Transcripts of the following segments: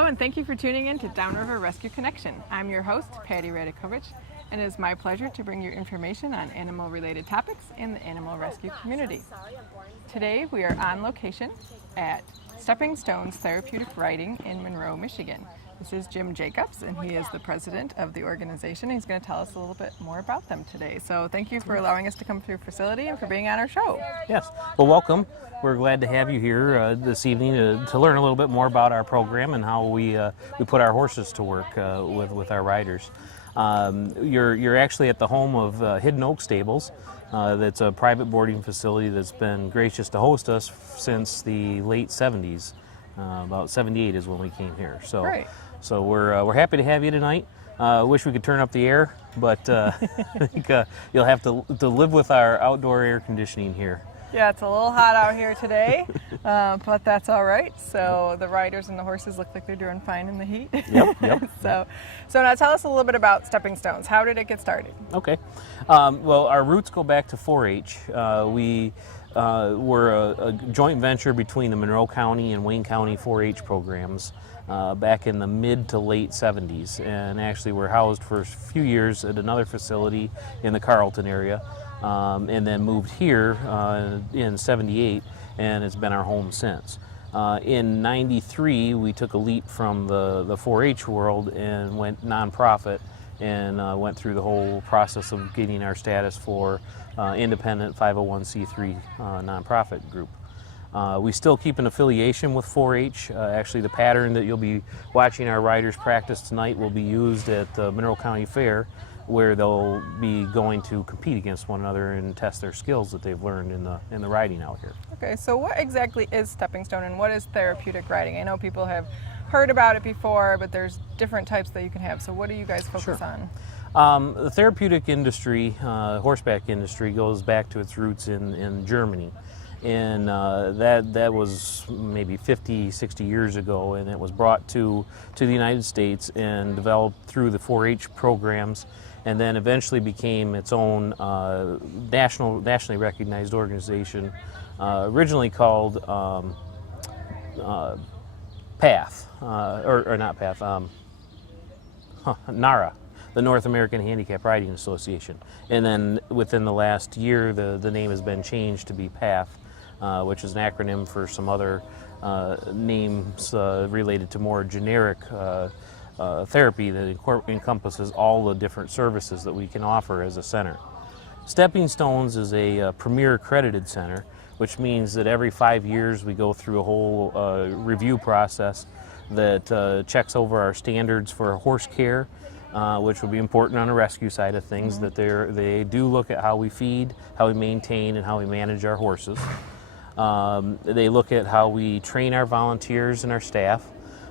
Hello, and thank you for tuning in to Downriver Rescue Connection. I'm your host, Patty Radikovich, and it is my pleasure to bring you information on animal-related topics in the animal rescue community. Today, we are on location at Stepping Stones Therapeutic Riding in Monroe, Michigan. This is Jim Jacobs, and he is the president of the organization. He's going to tell us a little bit more about them today. So thank you for allowing us to come to your facility and for being on our show. Yes. Well, welcome. We're glad to have you here this evening to learn a little bit more about our program and how we put our horses to work with our riders. You're actually at the home of Hidden Oak Stables. That's a private boarding facility that's been gracious to host us since the late 70s. About 78 is when we came here. So, Great. So we're happy to have you tonight. Wish we could turn up the air, but I think you'll have to live with our outdoor air conditioning here. Yeah, it's a little hot out here today, but that's all right. So the riders and the horses look like they're doing fine in the heat. Yep. So now tell us a little bit about Stepping Stones. How did it get started? Okay. Well, our roots go back to 4-H. We were a joint venture between the Monroe County and Wayne County 4-H programs back in the mid to late 70s, and actually were housed for a few years at another facility in the Carlton area. And then moved here in 78, and it's been our home since. In 93, we took a leap from the 4-H world and went nonprofit and went through the whole process of getting our status for independent 501c3 nonprofit group. We still keep an affiliation with 4-H. Actually, the pattern that you'll be watching our riders practice tonight will be used at the Monroe County Fair, where they'll be going to compete against one another and test their skills that they've learned in the riding out here. Okay, so what exactly is Stepping Stone and what is therapeutic riding? I know people have heard about it before, but there's different types that you can have. So what do you guys focus on? The therapeutic industry, horseback industry, goes back to its roots in Germany. And that was maybe 50, 60 years ago, and it was brought to the United States and developed through the 4-H programs, and then eventually became its own nationally recognized organization, originally called PATH, or not PATH, NARA, the North American Handicap Riding Association. And then within the last year, the name has been changed to be PATH, which is an acronym for some other names related to more generic therapy that encompasses all the different services that we can offer as a center. Stepping Stones is a premier accredited center, which means that every 5 years we go through a whole review process that checks over our standards for horse care, which will be important on the rescue side of things, that they do look at how we feed, how we maintain, and how we manage our horses. They look at how we train our volunteers and our staff.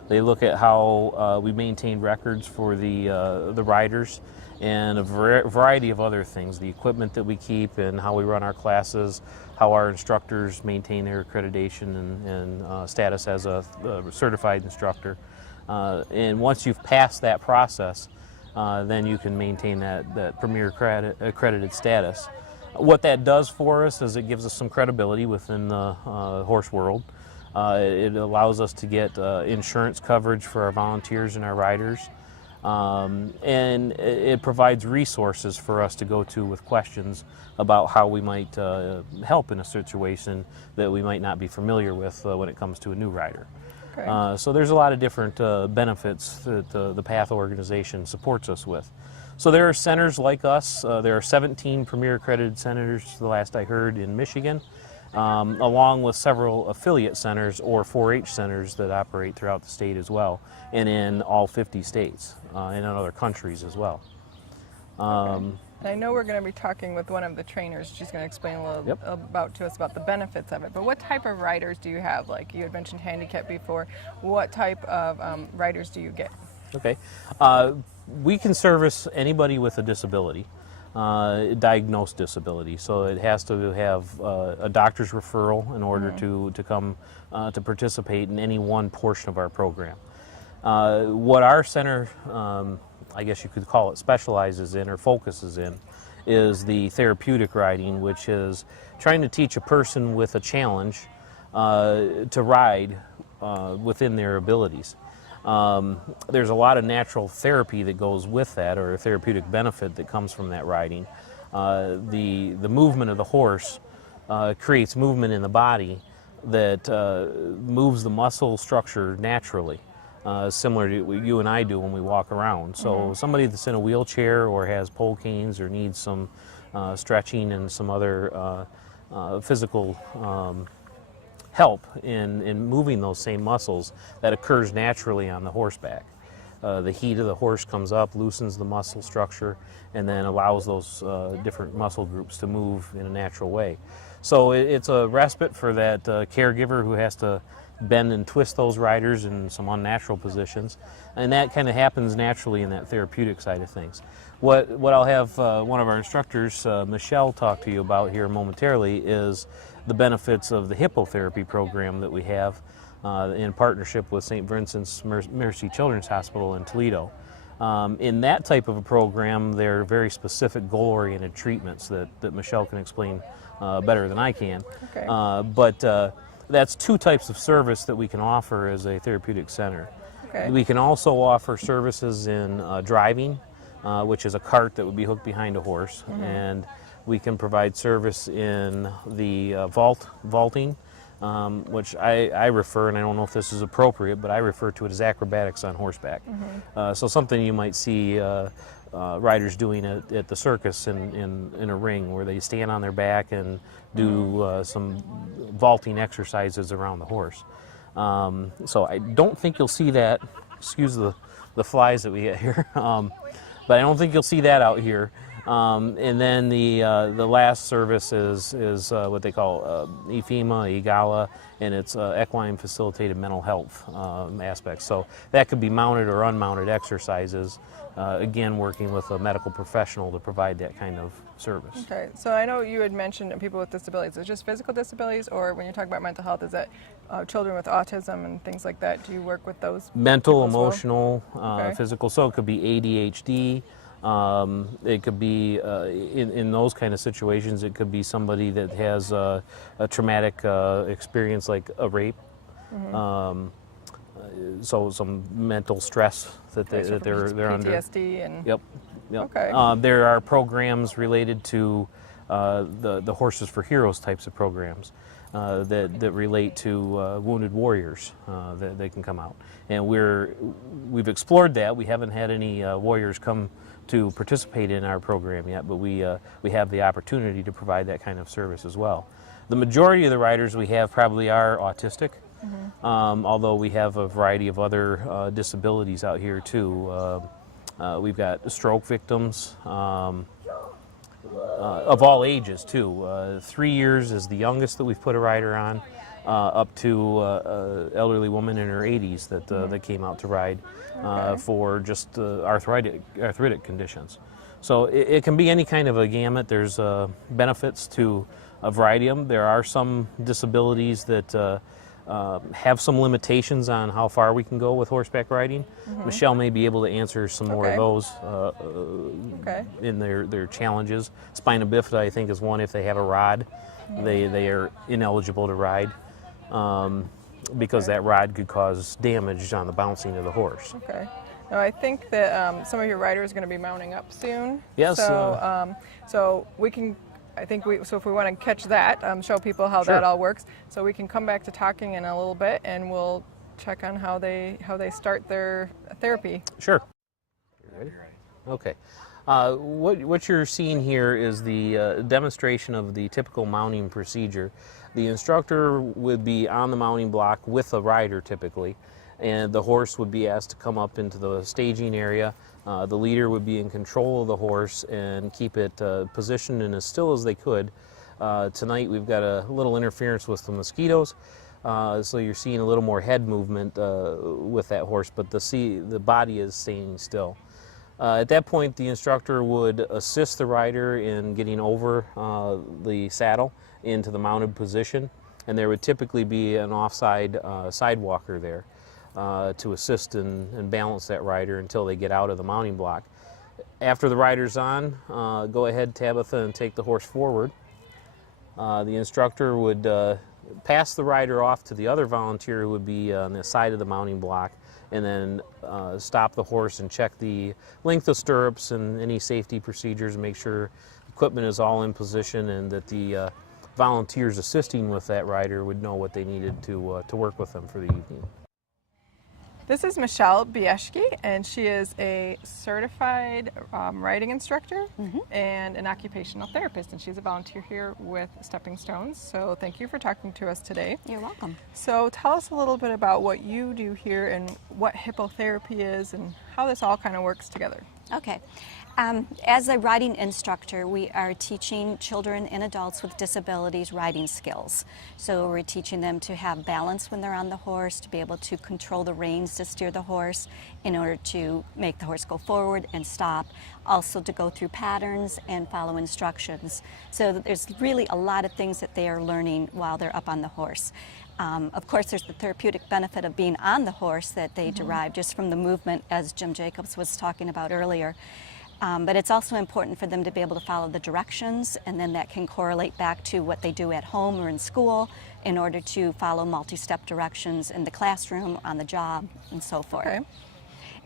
They look at how we maintain records for the riders and a variety of other things, the equipment that we keep and how we run our classes, how our instructors maintain their accreditation and status as a certified instructor. And once you've passed that process, then you can maintain that premier accredited status. What that does for us is it gives us some credibility within the horse world. It allows us to get insurance coverage for our volunteers and our riders. And it provides resources for us to go to with questions about how we might help in a situation that we might not be familiar with when it comes to a new rider. Okay. So there's a lot of different benefits that the PATH organization supports us with. So there are centers like us. There are 17 premier accredited centers, the last I heard, in Michigan, along with several affiliate centers or 4-H centers that operate throughout the state as well, and in all 50 states and in other countries as well. Okay. I know we're going to be talking with one of the trainers. She's going to explain a little to us about the benefits of it. But what type of riders do you have? Like you had mentioned handicap before. What type of riders do you get? Okay. We can service anybody with a disability, diagnosed disability. So it has to have a doctor's referral in order to come to participate in any one portion of our program. What our center, I guess you could call it, specializes in or focuses in is the therapeutic riding, which is trying to teach a person with a challenge to ride within their abilities. There's a lot of natural therapy that goes with that, or a therapeutic benefit that comes from that riding. The movement of the horse creates movement in the body that moves the muscle structure naturally, similar to what you and I do when we walk around. So somebody that's in a wheelchair or has pole canes or needs some stretching and some other physical help in moving those same muscles, that occurs naturally on the horseback. The heat of the horse comes up, loosens the muscle structure, and then allows those different muscle groups to move in a natural way. So it's a respite for that caregiver who has to bend and twist those riders in some unnatural positions, and that kind of happens naturally in that therapeutic side of things. What I'll have one of our instructors, Michelle, talk to you about here momentarily is the benefits of the hippotherapy program that we have in partnership with St. Vincent's Mercy Children's Hospital in Toledo. In that type of a program, there are very specific goal-oriented treatments that Michelle can explain better than I can. Okay. But that's two types of service that we can offer as a therapeutic center. Okay. We can also offer services in driving, which is a cart that would be hooked behind a horse, and we can provide service in the vaulting, which I refer, and I don't know if this is appropriate, but I refer to it as acrobatics on horseback. So something you might see riders doing at the circus in a ring, where they stand on their back and do some vaulting exercises around the horse. So I don't think you'll see that, excuse the flies that we get here, but I don't think you'll see that out here. And then the last service is what they call EFEMA, EGALA, and it's equine facilitated mental health aspects. So that could be mounted or unmounted exercises, again working with a medical professional to provide that kind of service. Okay, so I know you had mentioned people with disabilities. Is it just physical disabilities, or when you talk about mental health, is that children with autism and things like that? Do you work with those? Mental, people as well? emotional, Okay. physical. So it could be ADHD. It could be, in those kind of situations, it could be somebody that has a traumatic experience like a rape. So some mental stress that they're under. PTSD and... Yep. Okay. There are programs related to the Horses for Heroes types of programs that relate to wounded warriors that they can come out. And we've explored that. We haven't had any warriors come to participate in our program yet, but we have the opportunity to provide that kind of service as well. The majority of the riders we have probably are autistic, although we have a variety of other disabilities out here too. We've got stroke victims of all ages too. 3 years is the youngest that we've put a rider on, up to an elderly woman in her 80s that came out to ride for just arthritic conditions. So it can be any kind of a gamut. There's benefits to a variety of them. There are some disabilities that have some limitations on how far we can go with horseback riding. Michelle may be able to answer some more of those in their challenges. Spina bifida, I think, is one. If they have a rod, they are ineligible to ride because that rod could cause damage on the bouncing of the horse. Okay. Now I think that some of your riders are going to be mounting up soon. Yes. So we can. So if we want to catch that, show people how that all works, so we can come back to talking in a little bit, and we'll check on how they start their therapy. Sure. You ready? Okay. What you're seeing here is the demonstration of the typical mounting procedure. The instructor would be on the mounting block with a rider typically, and the horse would be asked to come up into the staging area. The leader would be in control of the horse and keep it positioned and as still as they could. Tonight we've got a little interference with the mosquitoes, so you're seeing a little more head movement with that horse, but the body is staying still. At that point, the instructor would assist the rider in getting over the saddle into the mounted position, and there would typically be an offside sidewalker there to assist and balance that rider until they get out of the mounting block. After the rider's on, go ahead, Tabitha, and take the horse forward. The instructor would pass the rider off to the other volunteer who would be on the side of the mounting block, and then stop the horse and check the length of stirrups and any safety procedures, and make sure equipment is all in position and that the volunteers assisting with that rider would know what they needed to work with them for the evening. This is Michelle Bieszki, and she is a certified riding instructor and an occupational therapist, and she's a volunteer here with Stepping Stones. So thank you for talking to us today. You're welcome. So tell us a little bit about what you do here and what hippotherapy is and how this all kind of works together. Okay. As a riding instructor, we are teaching children and adults with disabilities riding skills. So we're teaching them to have balance when they're on the horse, to be able to control the reins to steer the horse in order to make the horse go forward and stop, also to go through patterns and follow instructions. So there's really a lot of things that they are learning while they're up on the horse. Of course, there's the therapeutic benefit of being on the horse that they derive just from the movement, as Jim Jacobs was talking about earlier. But it's also important for them to be able to follow the directions, and then that can correlate back to what they do at home or in school in order to follow multi-step directions in the classroom, on the job, and so forth. Okay.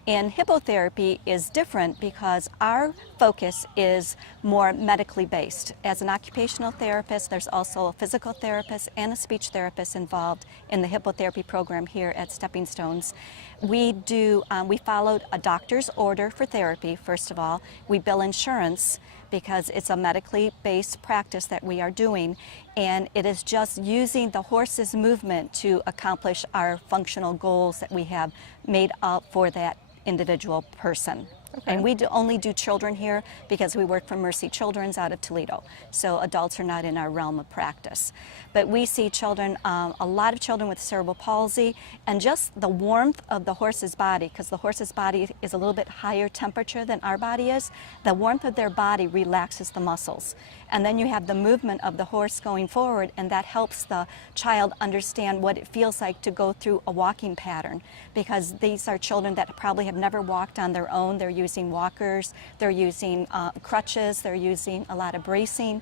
And hippotherapy is different because our focus is more medically based. As an occupational therapist, there's also a physical therapist and a speech therapist involved in the hippotherapy program here at Stepping Stones. We followed a doctor's order for therapy, first of all. We bill insurance because it's a medically based practice that we are doing, and it is just using the horse's movement to accomplish our functional goals that we have made up for that individual person. Okay. And we only do children here because we work for Mercy Children's out of Toledo. So adults are not in our realm of practice. But we see children, a lot of children with cerebral palsy, and just the warmth of the horse's body, because the horse's body is a little bit higher temperature than our body is. The warmth of their body relaxes the muscles. And then you have the movement of the horse going forward, and that helps the child understand what it feels like to go through a walking pattern, because these are children that probably have never walked on their own. They're using walkers, they're using crutches, they're using a lot of bracing,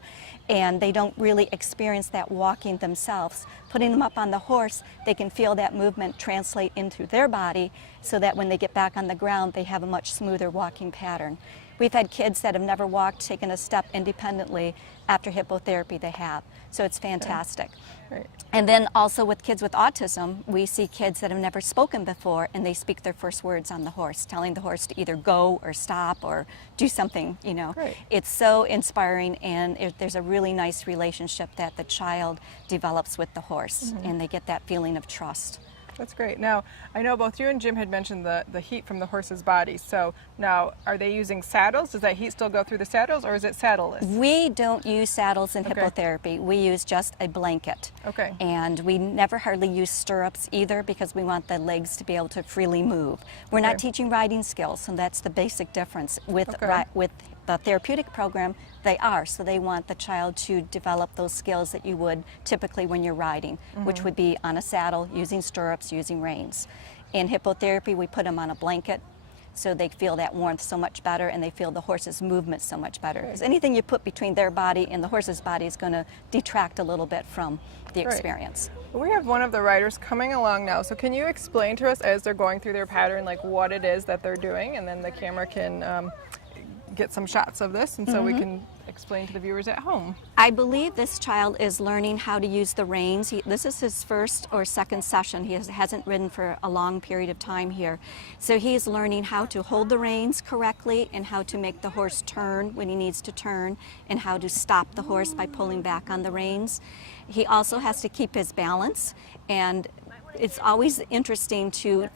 and they don't really experience that walking themselves. Putting them up on the horse, they can feel that movement translate into their body so that when they get back on the ground, they have a much smoother walking pattern. We've had kids that have never walked, taken a step independently after hippotherapy they have. So it's fantastic. Right. And then also with kids with autism, we see kids that have never spoken before, and they speak their first words on the horse, telling the horse to either go or stop or do something, you know. Right. It's so inspiring, and there's a really nice relationship that the child develops with the horse, and they get that feeling of trust. That's great. Now, I know both you and Jim had mentioned the heat from the horse's body. So now, are they using saddles? Does that heat still go through the saddles, or is it saddleless? We don't use saddles in Okay. hippotherapy. We use just a blanket. Okay. And we never hardly use stirrups either because we want the legs to be able to freely move. We're not Okay. teaching riding skills, and that's the basic difference. With Okay. with the therapeutic program, they are. So they want the child to develop those skills that you would typically when you're riding, which would be on a saddle, using stirrups, using reins. In hippotherapy, we put them on a blanket so they feel that warmth so much better, and they feel the horse's movement so much better. Because anything you put between their body and the horse's body is going to detract a little bit from the Right. experience. We have one of the riders coming along now. So can you explain to us as they're going through their pattern, like what it is that they're doing, and then the camera can get some shots of this, and so we can explain to the viewers at home. I believe this child is learning how to use the reins. This is his first or second session. He hasn't ridden for a long period of time here. So he's learning how to hold the reins correctly and how to make the horse turn when he needs to turn and how to stop the horse by pulling back on the reins. He also has to keep his balance, and it's always interesting to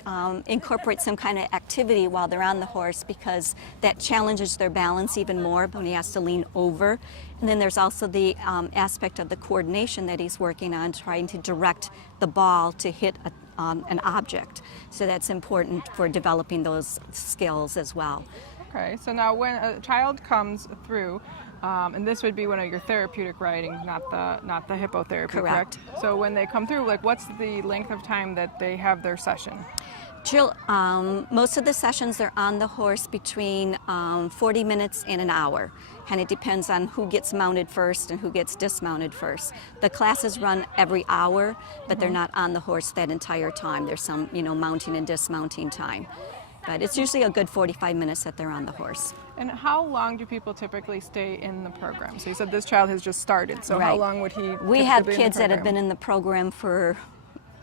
incorporate some kind of activity while they're on the horse because that challenges their balance even more when he has to lean over. And then there's also the aspect of the coordination that he's working on, trying to direct the ball to hit an object. So that's important for developing those skills as well. Okay, so now when a child comes through, and this would be one of your therapeutic ridings, not the hippotherapy, correct? So when they come through, like, what's the length of time that they have their session? Most of the sessions are on the horse between 40 minutes and an hour. And it depends on who gets mounted first and who gets dismounted first. The classes run every hour, but they're not on the horse that entire time. There's some, mounting and dismounting time. But it's usually a good 45 minutes that they're on the horse. And how long do people typically stay in the program? So you said this child has just started, so how long would he We have be in the kids that have program? been in the program for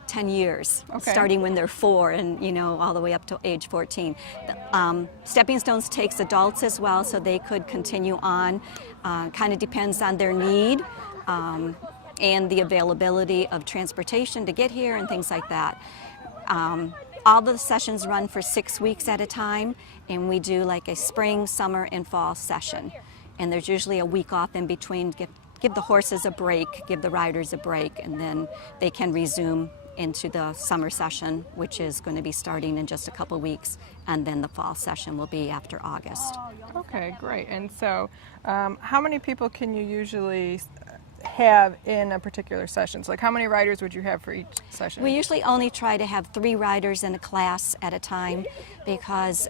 10 years, Okay. starting when they're 4 and, all the way up to age 14. Stepping Stones takes adults as well, so they could continue on. Kind of depends on their need and the availability of transportation to get here and things like that. All the sessions run for 6 weeks at a time, and we do like a spring, summer, and fall session. And there's usually a week off in between. Give the horses a break, give the riders a break, and then they can resume into the summer session, which is going to be starting in just a couple weeks, and then the fall session will be after August. Okay, great. And so how many people can you usually have in a particular session? So like how many riders would you have for each session? We usually only try to have 3 riders in a class at a time because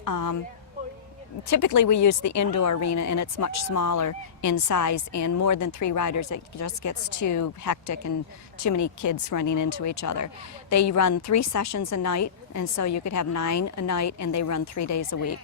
typically we use the indoor arena and it's much smaller in size, and more than 3 riders it just gets too hectic and too many kids running into each other. They run 3 sessions a night, and so you could have 9 a night, and they run 3 days a week.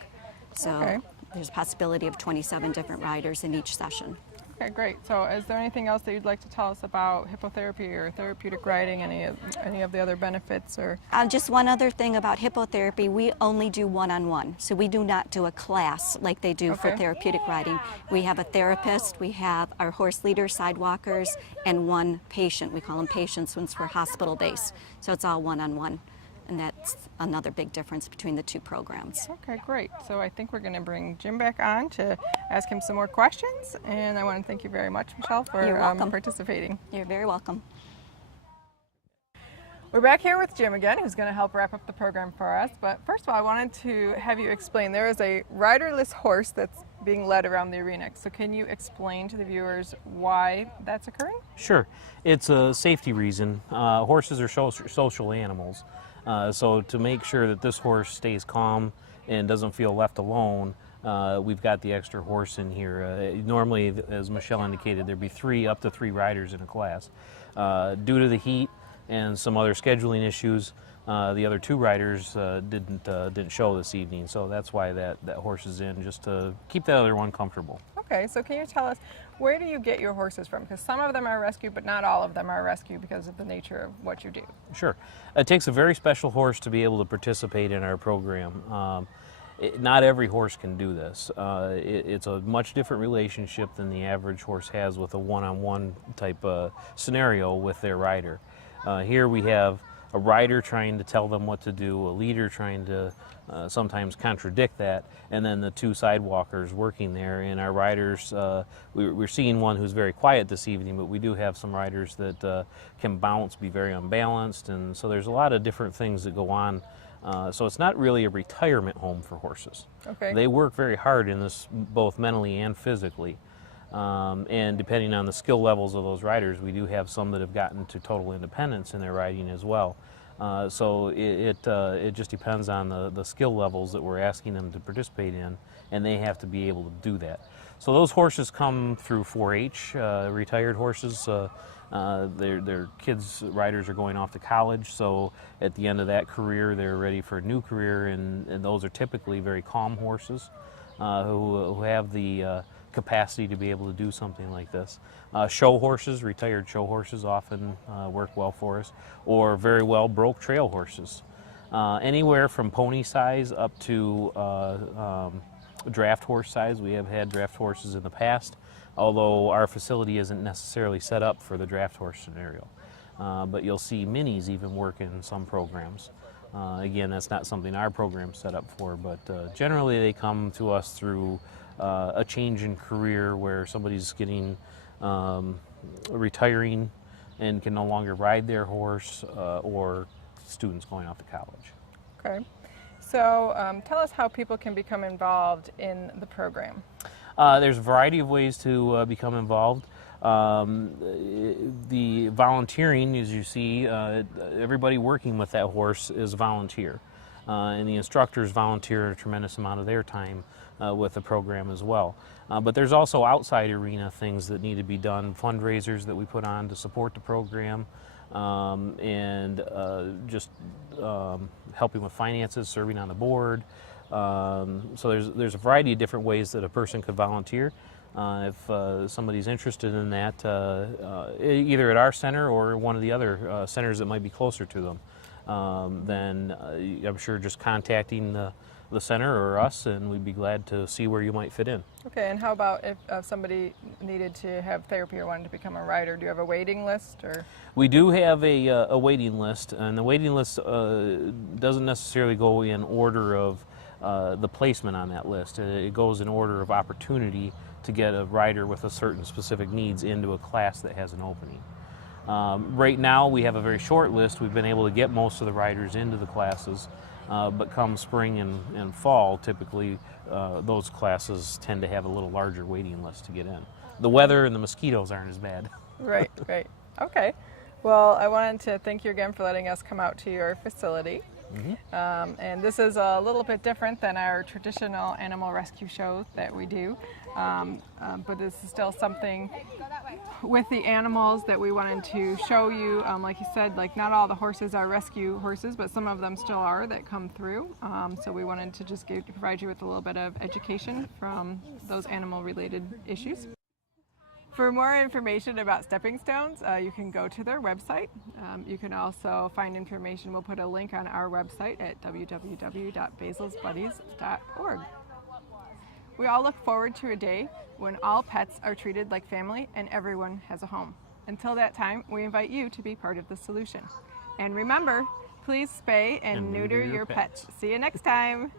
So there's a possibility of 27 different riders in each session. Okay, great. So is there anything else that you'd like to tell us about hippotherapy or therapeutic riding, any of the other benefits? Or Just one other thing about hippotherapy, we only do one-on-one. So we do not do a class like they do for therapeutic riding. We have a therapist, we have our horse leader, sidewalkers, and 1 patient. We call them patients since we're hospital-based. So it's all one-on-one. And that's another big difference between the 2 programs. Okay, great. So I think we're going to bring Jim back on to ask him some more questions. And I want to thank you very much, Michelle, for participating. You're very welcome. We're back here with Jim again, who's going to help wrap up the program for us. But first of all, I wanted to have you explain, there is a riderless horse that's being led around the arena. So can you explain to the viewers why that's occurring? Sure. It's a safety reason. Horses are social animals. So to make sure that this horse stays calm and doesn't feel left alone, we've got the extra horse in here. Normally, as Michelle indicated, there'd be up to 3 riders in a class. Due to the heat and some other scheduling issues, the other 2 riders didn't show this evening, so that's why that horse is in, just to keep the other one comfortable. Okay, so can you tell us, where do you get your horses from? Because some of them are rescue, but not all of them are rescue because of the nature of what you do. Sure. It takes a very special horse to be able to participate in our program. Not every horse can do this. It's a much different relationship than the average horse has with a one-on-one type scenario with their rider. Here we have a rider trying to tell them what to do, a leader trying to sometimes contradict that, and then the 2 sidewalkers working there. And our riders, we're seeing one who's very quiet this evening, but we do have some riders that can bounce, be very unbalanced, and so there's a lot of different things that go on. So it's not really a retirement home for horses. Okay. They work very hard in this, both mentally and physically. And depending on the skill levels of those riders, we do have some that have gotten to total independence in their riding as well. So it just depends on the skill levels that we're asking them to participate in, and they have to be able to do that. So those horses come through 4-H, retired horses. Their kids' riders are going off to college, so at the end of that career, they're ready for a new career, and those are typically very calm horses who have the capacity to be able to do something like this. Show horses, retired show horses often work well for us, or very well broke trail horses. Anywhere from pony size up to draft horse size. We have had draft horses in the past, although our facility isn't necessarily set up for the draft horse scenario. But you'll see minis even work in some programs. Again, that's not something our program's set up for, but generally they come to us through a change in career where somebody's getting retiring and can no longer ride their horse, or students going off to college. Okay. So tell us how people can become involved in the program. There's a variety of ways to become involved. The volunteering, as you see, everybody working with that horse is volunteer. and the instructors volunteer a tremendous amount of their time with the program as well. But there's also outside arena things that need to be done, fundraisers that we put on to support the program, and just helping with finances, serving on the board. So there's a variety of different ways that a person could volunteer. If somebody's interested in that, either at our center or one of the other centers that might be closer to them, then I'm sure just contacting the center or us, and we'd be glad to see where you might fit in. Okay, and how about if somebody needed to have therapy or wanted to become a rider? Do you have a waiting list? Or We do have a waiting list, and the waiting list doesn't necessarily go in order of the placement on that list. It goes in order of opportunity to get a rider with a certain specific needs into a class that has an opening. Right now we have a very short list. We've been able to get most of the riders into the classes, but come spring and fall, typically those classes tend to have a little larger waiting list to get in. The weather and the mosquitoes aren't as bad. Right, right. Okay. Well, I wanted to thank you again for letting us come out to your facility. And this is a little bit different than our traditional animal rescue show that we do, but this is still something with the animals that we wanted to show you. Like you said, like not all the horses are rescue horses, but some of them still are that come through. So we wanted to just provide you with a little bit of education from those animal related issues. For more information about Stepping Stones, you can go to their website. You can also find information. We'll put a link on our website at www.basilsbuddies.org. We all look forward to a day when all pets are treated like family and everyone has a home. Until that time, we invite you to be part of the solution. And remember, please spay and neuter your pets. See you next time.